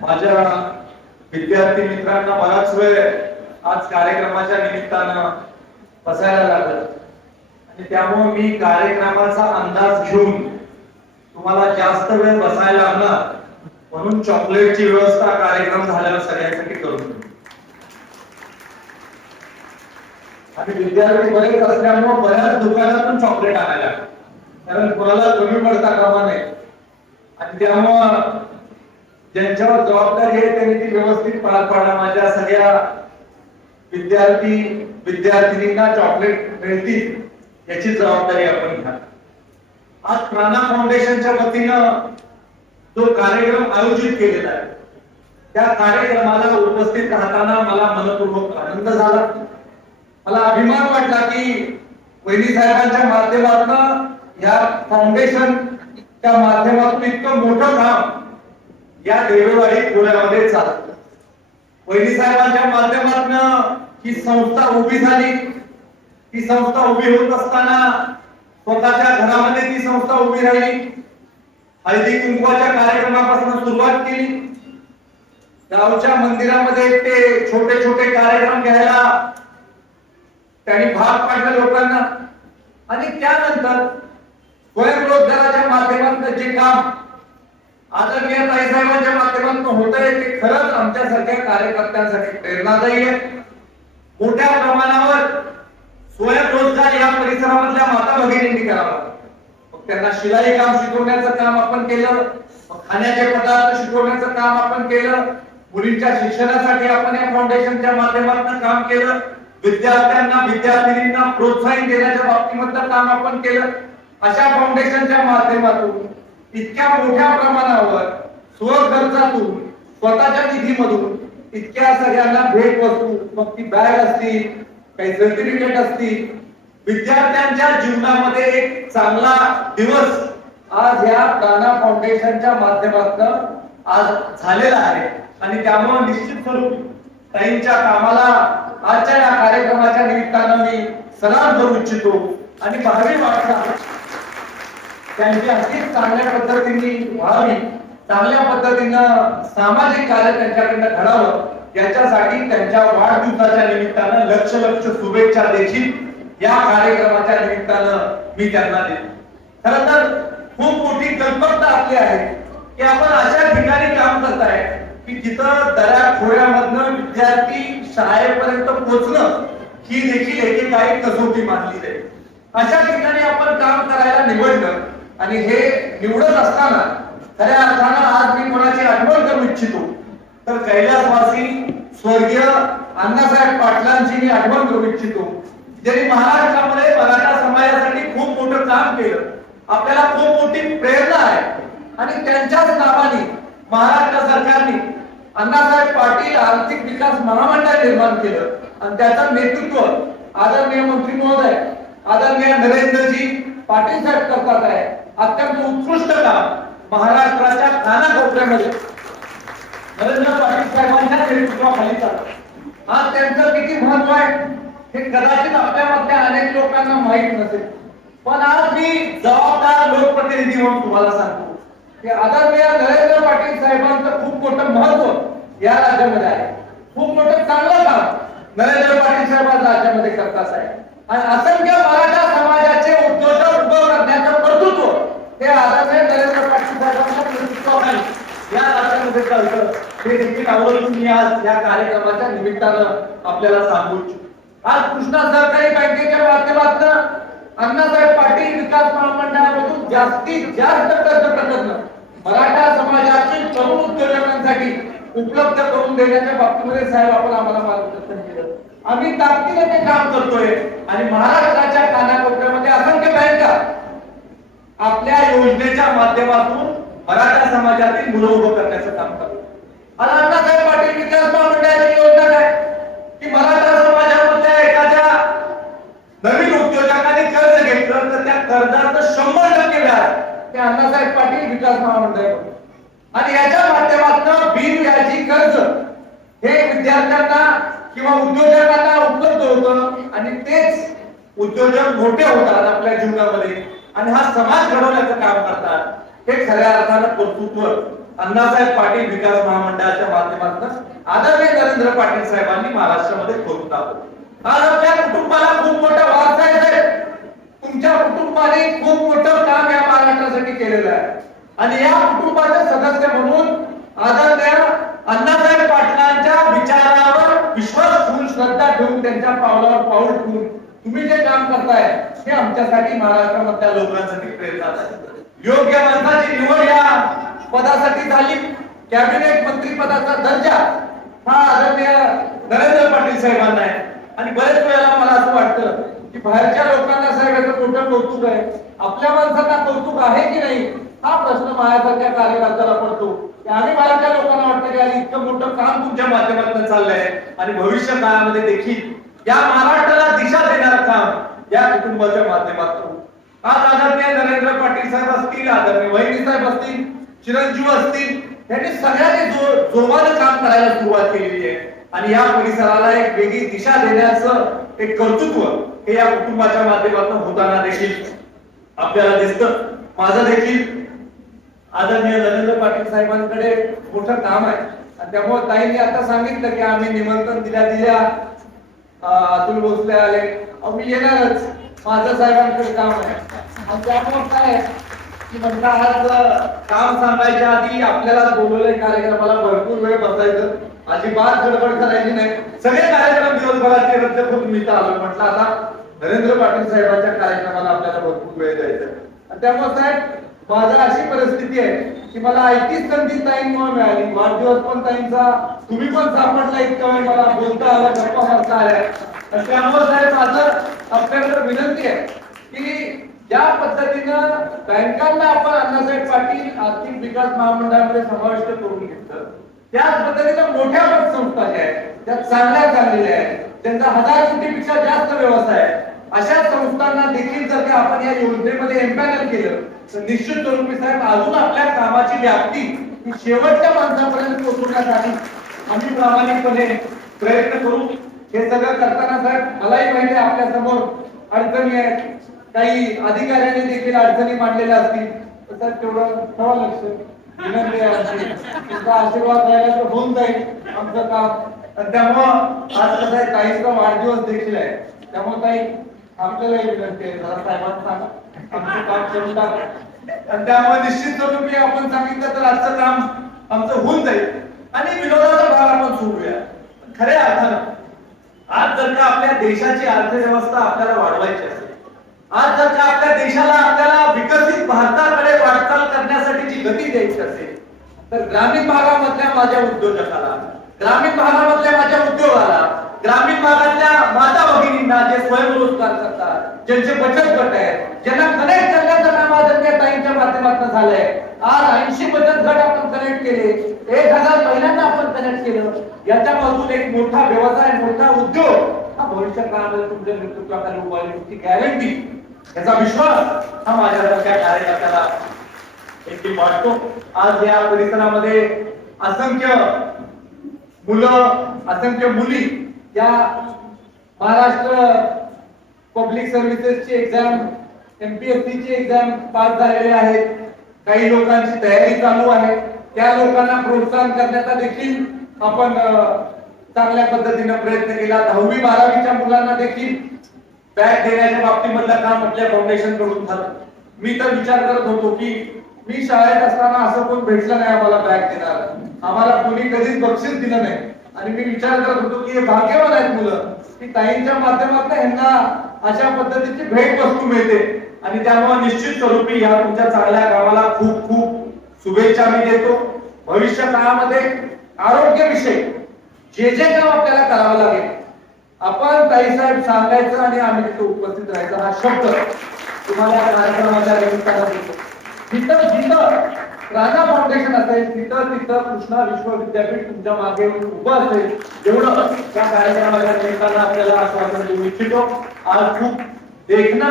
माझ्या विद्यार्थी मित्रांना बराच वेळ आज कार्यक्रमाच्या निमित्तानं बसायला लागलं. आणि त्यामुळे मी कार्यक्रमाचा अंदाज घेऊन तुम्हाला जास्त वेळ बसायला लागणार म्हणून चॉकलेटची व्यवस्था कार्यक्रम झाल्यावर सगळ्यांसाठी करून आणि विद्यार्थी बरेच असल्यामुळे बऱ्याच दुकानातून चॉकलेट आणायला कारण कोणाला कमी पडता कामा नये. आणि त्यामुळं ज्यांच्यावर जबाबदारी आहे त्यांनी ती व्यवस्थित पार पाडा माझ्या सगळ्या विद्यार्थी विद्यार्थिनींना चॉकलेट मिळतील याची जबाबदारी आपण घ्या. आज प्राणा फाउंडेशनच्या वतीनं जो कार्यक्रम आयोजित केलेला आहे त्या कार्यक्रमाला उपस्थित राहताना मला मनपूर्वक आनंद झाला. मला अभिमान वाटला की वहिनी साहेबांच्या माध्यमातून या फाउंडेशनच्या माध्यमातून इतकं मोठं काम या देवेवाडी पुण्यामध्ये चालत. वैदी साहेबांच्या माध्यमातून ही संस्था उभी झाली. ही संस्था उभी होत असताना स्वतःच्या घरामध्ये ती संस्था उभी राहिली. हळदी कुंकवाच्या कार्यक्रमापासून सुरुवात केली. गावच्या मंदिरामध्ये ते छोटे छोटे कार्यक्रम घ्यायला त्यांनी भाग पाडला लोकांना. आणि त्यानंतर स्वयंरोजगाराच्या माध्यमातून जे काम आदरणीय ताईसाहेबांच्या माध्यमातून होत आहे ते खरंच आमच्यासारख्या कार्यकर्त्यांसाठी प्रेरणादायी आहे. मोठ्या प्रमाणावर स्वयंरोजगार या परिसरामधल्या माता भगिनींनी करावा. मग त्यांना शिलाई काम शिकवण्याचं काम आपण केलं खाण्याचे पदार्थ शिकवण्याचं काम आपण केलं मुलींच्या शिक्षणासाठी आपण या फाउंडेशनच्या माध्यमातून काम केलं विद्यार्थ्यांना विद्यार्थिनींना प्रोत्साहन देण्याच्या बाबतीमधलं काम आपण केलं. अशा फाउंडेशनच्या माध्यमातून इतक्या मोठ्या प्रमाणावर स्वखर्चातून स्वतःच्या निधीमधून इतक्या सगळ्यांना भेट वस्तू मग ती बॅग असतील काही सर्टिफिकेट असतील. विद्यार्थ्यांच्या जीवनामध्ये एक चांगला दिवस आज या प्राणा फाउंडेशनच्या माध्यमातून आज झालेला आहे. आणि त्यामुळे निश्चित स्वरूप ताईंच्या कामाला आजच्या या कार्यक्रमाच्या निमित्तानं मी सलाम करू इच्छितो. आणि भावी वाटला त्यांची अगदी चांगल्या पद्धतीने व्हावी चांगल्या पद्धतीनं सामाजिक कार्य त्यांच्याकडनं घडावं याच्यासाठी त्यांच्या वाढदिवसाच्या निमित्तानं लक्ष लक्ष शुभेच्छा देखील या कार्यक्रमाच्या निमित्तानं मी त्यांना देतो. खर तर खूप मोठी कल्पना आपली आहे की आपण अशा ठिकाणी काम करताय की जिथं दऱ्या खोऱ्यामधनं विद्यार्थी शाळेपर्यंत पोहोचणं ही देखील एकेकाळी कसोटी मानली जाईल. अशा ठिकाणी आपण काम करायला निवडलं आणि हे निवडत असताना खऱ्या अर्थानं आज मी कोणाची आठवण करू इच्छितो. तर कैलासवासी स्वर्गीय अण्णासाहेब पाटलांची मी आठवण करू इच्छितो. ज्यांनी महाराष्ट्रामध्ये मराठा समाजासाठी खूप मोठं काम केलं. आपल्याला खूप मोठी प्रेरणा आहे. आणि त्यांच्याच नावाने महाराष्ट्र सरकारने अण्णासाहेब पाटील आर्थिक विकास महामंडळ निर्माण केलं. आणि त्याचं नेतृत्व आदरणीय मंत्री महोदय आदरणीय नरेंद्रजी पाटील साहेब करतात आहे. अत्यंत उत्कृष्ट महाराष्ट्राच्या कानाकोपऱ्यामध्ये नरेंद्र पाटील साहेबांच्या नेतृत्वाखाली आज त्यांचं किती महत्त्व आहे हे कदाचित आपल्यामधल्या अनेक लोकांना माहीत नसेल. पण आज मी जबाबदार लोकप्रतिनिधी म्हणून तुम्हाला सांगतो. की आदरणीय नरेंद्र पाटील साहेबांचं खूप मोठं महत्त्व या राज्यामध्ये आहे. खूप मोठं चांगलं काम नरेंद्र पाटील साहेब राज्यामध्ये करतात आहे आणि असंख्य महाराष्ट्र समाजाचे उद्योजक उभं करण्याचं कर्तृत्व हे आदरणीय नरेंद्र पाटील साहेबांना नेतृत्व आहे या राज्यामध्ये चालतं. हे देखील आवर्जून मी आज या कार्यक्रमाच्या निमित्तानं आपल्याला सांगू आज कृष्णा सहकारी बँकेच्या माध्यमातून अण्णासाहेब पाटील विकास महामंडळामधून जास्तीत जास्त कर्ज प्रकरण मराठा समाजातील तरुण उद्योजकांसाठी उपलब्ध करून देण्याच्या बाबतीमध्ये साहेब आपण आम्हाला मार्गदर्शन केलं. आम्ही ताकदीने ते काम करतोय आणि महाराष्ट्र कानाकोपऱ्यामध्ये असंख्य बँका आपल्या योजनेच्या माध्यमातून मराठा समाजातील मुलं उभं करण्याचं काम करतो आणि अण्णासाहेब पाटील विकास महामंडळाची योजना काय? की मराठा समाजामधल्या एखाद्या नवीन उद्योजकाने कर्ज घेतलं तर त्या कर्जाचं शंभर टक्के व्याज ते अण्णासाहेब पाटील विकास महामंडळ आणि याच्या माध्यमातून बिनव्याजी कर्ज हे विद्यार्थ्यांना किंवा उद्योजकांना उपलब्ध होतं आणि तेच उद्योजक मोठे होतात आपल्या जीवनामध्ये. आणि हा समाज घडवण्याचं काम करतात. हे खऱ्या अर्थानं कर्तृत्व. अण्णासाहेब पाटील विकास महामंडळाच्या माध्यमातून आदरणीय नरेंद्र पाटील साहेबांनी महाराष्ट्रामध्ये करून दाखवलं आज आपल्या कुटुंबाला खूप मोठा वारसा आहे. तुमच्या कुटुंबाने खूप मोठं काम या महाराष्ट्रासाठी केलेलं आहे. आणि या कुटुंबाचे सदस्य म्हणून आदरणीय अण्णासाहेब पाटलांच्या विचारावर विश्वास ठेवून श्रद्धा ठेवून त्यांच्या पावलावर पाऊल ठेवून तुम्ही जे काम करताय हे आमच्यासाठी महाराष्ट्रामधल्या लोकांसाठी प्रेरणादायी. योग्य माणसाची निवड या पदासाठी झाली. कॅबिनेट मंत्री पदाचा दर्जा हा आदरणीय नरेंद्र पाटील साहेबांना आहे. आणि बरेच वेळेला मला असं वाटतं की बाहेरच्या लोकांना साहेबांचं मोठं कौतुक आहे. आपल्या माणसांना कौतुक आहे की नाही? हा प्रश्न माझ्यासारख्या कार्यकर्त्याला पडतो. आणि आम्ही बाहेरच्या लोकांना वाटतं की इतकं मोठं काम तुमच्या माध्यमातून चाललंय. आणि भविष्य काळामध्ये देखील या महाराष्ट्राला दिशा देणार काम या कुटुंबाच्या माध्यमातून. आज आदरणीय नरेंद्र पाटील साहेब असतील आदरणीय वहिनी साहेब असतील चिरंजीव असतील त्यांनी सगळ्यांनी जो जोमानं काम करायला सुरुवात केलेली आहे. आणि या परिसराला एक वेगळी दिशा देण्याचं एक कर्तृत्व हे या कुटुंबाच्या माध्यमातून होताना देखील आपल्याला दिसतं. माझं देखील आदरणीय नरेंद्र पाटील साहेबांकडे मोठं काम आहे. आणि त्यामुळे ताईंनी आता सांगितलं की आम्ही निमंत्रण दिल्या दिल्या अं, अतुल भोसले आले. मी येणारच. माझं साहेबांकडे काम आहे. आणि त्यामुळे काय की म्हणता आज काम सांगायच्या आधी आपल्याला बोलवलंय कार्यक्रमाला भरपूर वेळ बसायचं. अजिबात गडबड करायची नाही. सगळे कार्यक्रम दिवसभराचे रद्द करून मी तर आलो म्हटलं आता नरेंद्र पाटील साहेबांच्या कार्यक्रमाला आपल्याला भरपूर वेळ द्यायचा आणि त्यामुळे साहेब माझा अशी परिस्थिती आहे की मला ऐकीच संधी ताईंमुळे मिळाली. वाढदिवस पण ताईंचा. तुम्ही पण सापडला इतका वेळ मला. बोलता आला गप्पा मारता आल्या. आणि त्यामुळे साहेब माझं आपल्याकडे विनंती आहे की ज्या पद्धतीनं बँकांना आपण अण्णासाहेब पाटील आर्थिक विकास महामंडळामध्ये समाविष्ट करून घेतलं. त्याच पद्धतीनं मोठ्या संस्था ज्या आहेत त्या चांगल्या चाललेल्या आहेत त्यांचा हजार कोटीपेक्षा जास्त व्यवसाय आहे अशा संस्थांना देखील जर का आपण या योजनेमध्ये एम्पॅनल केलं तर निश्चित स्वरूपी साहेब अजून आपल्या कामाची व्याप्ती ही शेवटच्या माणसापर्यंत पोहोचवण्यासाठी आम्ही प्रामाणिकपणे प्रयत्न करू. हे सगळं करताना साहेब मलाही माहिती आहे आपल्यासमोर अडचणी आहेत. काही अधिकाऱ्यांनी देखील अडचणी मांडलेल्या असतील. तर साहेब तेवढं ठेवा लक्ष विनंती आहे तुमचा आशीर्वाद राहिला तर होऊन जाईल आमचं काम. त्यामुळं आज कसं आहे काहीचा वाढदिवस देखील आहे. त्यामुळे काही आपल्याला विनंती आहे. जरा साहेबांना सांगा. आमचं काम करून टाका. आणि त्यामुळे निश्चित स्वरूपी आपण सांगितलं तर आजचं काम आमचं होऊन जाईल. आणि विनोदाचा भाग आपण सोडूया. खऱ्या अर्थानं. आज जर का आपल्या देशाची अर्थव्यवस्था आपल्याला वाढवायची असेल आज जर का आपल्या देशाला आपल्याला विकसित भारताकडे वाटचाल करण्यासाठीची गती द्यायची असेल तर ग्रामीण भागामधल्या माझ्या उद्योजकाला ग्रामीण भागामधल्या माझ्या उद्योगाला ग्रामीण भागातल्या माता भगिनींना जे स्वयंरोजगार करतात ज्यांचे बचत गट आहेत ज्यांना कनेक्ट करण्याचं काम आदरणीय ताईंच्या माध्यमातून झालंय. आज ऐंशी बचत गट आपण कनेक्ट केले एक हजार महिलांना आपण कनेक्ट केलं. याच्या एक मोठा व्यवसाय मोठा उद्योग. हा भविष्य काळामध्ये तुमच्या नेतृत्वाखाली उभा राहील गॅरंटी याचा विश्वास हा माझ्यासारख्या कार्यकर्त्याला देखील वाटतो. आज या परिसरामध्ये असंख्य मुलं असंख्य मुली या महाराष्ट्र पब्लिक सर्व्हिसेसची एक्झाम एमपीएससी ची एक्झाम पास झालेले आहेत. काही लोकांची तयारी चालू आहे. त्या लोकांना प्रोत्साहन करण्याचा देखील आपण चांगल्या पद्धतीने प्रयत्न केला. दहावी बारावीच्या मुलांना देखील बॅग देण्याच्या बाबतीमधलं काम आपल्या फाउंडेशनकडून झालं. मी तर विचार करत होतो की मी शाळेत असताना असं कोण भेटलं नाही आम्हाला बॅग देणार. आम्हाला कोणी कधीच बक्षीस दिलं नाही. आणि मी विचार करत होतो की हे भाग्यवान आहेत मुलं. की ताईंच्या माध्यमातून यांना अशा पद्धतीची भेट वस्तू मिळते. आणि त्यामुळे निश्चित स्वरूपी या तुमच्या चांगल्या गावाला खूप खूप शुभेच्छा मी देतो. भविष्य काळामध्ये आरोग्य विषय जे जे काम आपल्याला करावं लागेल. आपण ताईसाहेब सांगायचं आणि आम्ही तिथे उपस्थित राहायचं हा शब्द तुम्हाला कार्यक्रमाच्या निमित्तानं देतो. तिथं जिथं राजा फाउंडेशन असेल तिथं तिथं कृष्णा विश्वविद्यापीठ तुमच्या मागे उभं असेल एवढं त्या कार्यक्रमाच्या निमित्तानं आपल्याला आश्वासन देऊ इच्छितो. आज खूप देखना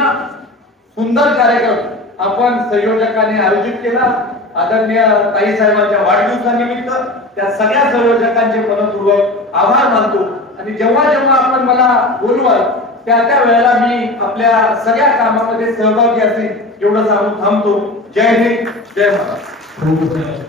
सुंदर कार्यक्रम आपण संयोजकांनी आयोजित केला. आदरणीय ताई साहेबांच्या वाढदिवसानिमित्त त्या सगळ्या संयोजकांचे मनपूर्वक आभार मानतो. आणि जेव्हा जेव्हा आपण मला बोलवाल त्या त्या वेळेला मी आपल्या सगळ्या कामामध्ये सहभागी असेल एवढं सांगून थांबतो. जय हिंद जय महाराज